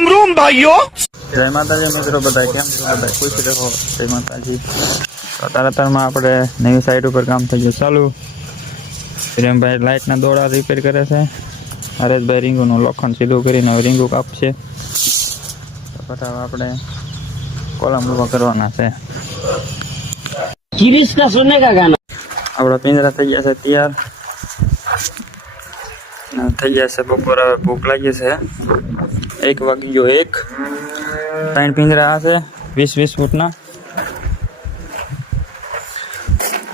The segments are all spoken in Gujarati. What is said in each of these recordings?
रूम भाइयों। जय माताजी मित्रों, बधाई केम छो? बधाई खुश रहो। जय माताजी। तो तारातરમાં આપણે નવી સાઈડ ઉપર કામ થઈ ગયું ચાલુ. પ્રેમભાઈ લાઇટના દોડા રિપેર કરે છે. હરેશભાઈ રીંગુનું લોખંડ સીધું કરીને હવે રીંગુ કાપશે. તો પછી આપણે કોલમ ઊભા કરવાના છે. किरिश का सुनने का गाना આપણા પિંજરા થઈ ગયા છે તૈયાર. થઈ ગયા છે બપોર. હવે ભૂખ લાગી છે. 1 વાગી ગયો. 3 પિંજરા છે 20-20 ફૂટના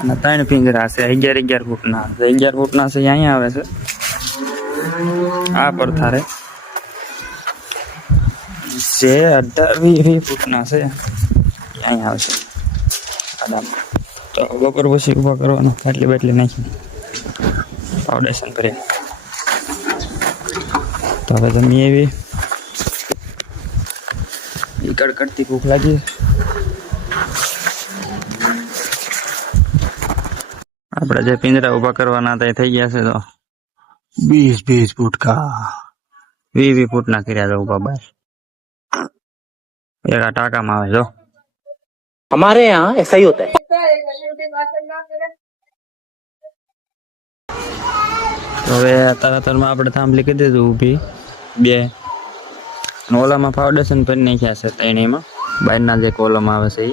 અને 3 પિંજરા છે 11-11 ફૂટના. 11 ફૂટના છે અહીંયા આવે છે આ પર થારે જે 18-20 ફૂટના છે અહીંયા આવે છે આડામાં. તો બપોર પછી ઊભા કરવાનો બાટલી બાટલી નાખી ફાઉન્ડેશન કરી. તો હવે જમી એવી કડકડતી ભૂખ લાગી. આપણે જે પિંજરા ઊભા કરવાના હતા એ થઈ ગયા છે. તો 20-20 फुट का 20 ફૂટના કર્યા છે ઊભા બહાર. એક આ ટાંકામાં આવે જો. हमारे यहाँ ऐसा ही होता है। તો હવે તારાતરમાં આપણે થાંભલી કરી દીધું ઊભી 2 અને ઓલામાં ફાઉન્ડેશન ભરી નાખ્યા છે 3 એમાં. બહારના જે કોલમ આવે છે એ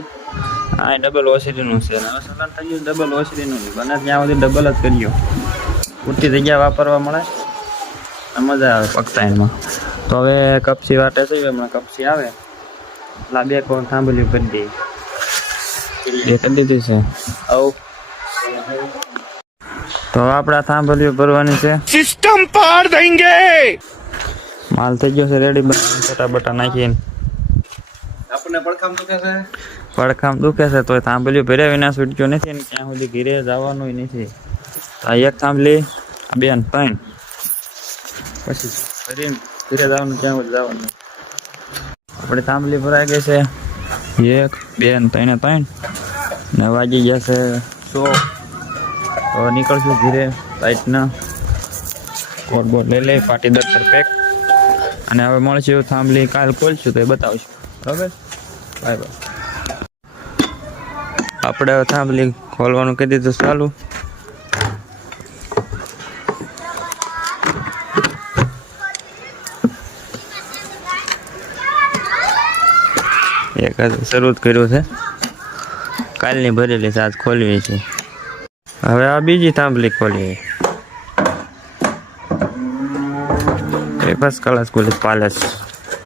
આ ડબલ ઓસીડીનું છે. હવે સલાડ થઈ ગયું ડબલ ઓસીડીનું બને ત્યાં સુધી ડબલ જ કર્યો. પૂરતી જગ્યા વાપરવા મળે મજા આવે પગતાઈમાં. તો હવે કપસી વાટે છે હમણાં કપસી આવે એટલે 2 કોણ થાંભલીઓ કરી દઈએ. 2 કરી દીધી છે. તો આપણે થાંભલીઓ ભરવાની છે. सिस्टम पार देंगे। માલ થઈ ગયો છે રેડી. બટા બટા નાખીને अपने પડખામ દુખે છે. પડખામ દુખે છે તો થાંભલીઓ ભર્યા વિના છૂટક્યો નથી ને ક્યાં સુધી ઘીરે જવાનું નથી. આ 1 થાંભલી 2 ને 3 પછી ભરીને ઘીરે જવાનું ક્યાં સુધી જવાનું. આપણે થાંભલી ભરાઈ ગઈ છે 1 2 ને 3 ને 3 ને વાગી ગયા છે 100. હવે નીકળશું ધીરે લાઈટના કોર્ડબોર્ડ લઈ લઈ પાટીદાર પેક. અને હવે મળશું થાંભલી કાલ ખોલશું તો એ બતાવશું. બરાબર બાય બાય. આપણે હવે થાંભલી ખોલવાનું કહી દીધું ચાલુ. એક શરૂ કર્યું છે કાલની ભરેલી છે આજ ખોલવી છે. હવે આ બીજી થાંભલી ખોલી. First class college palace.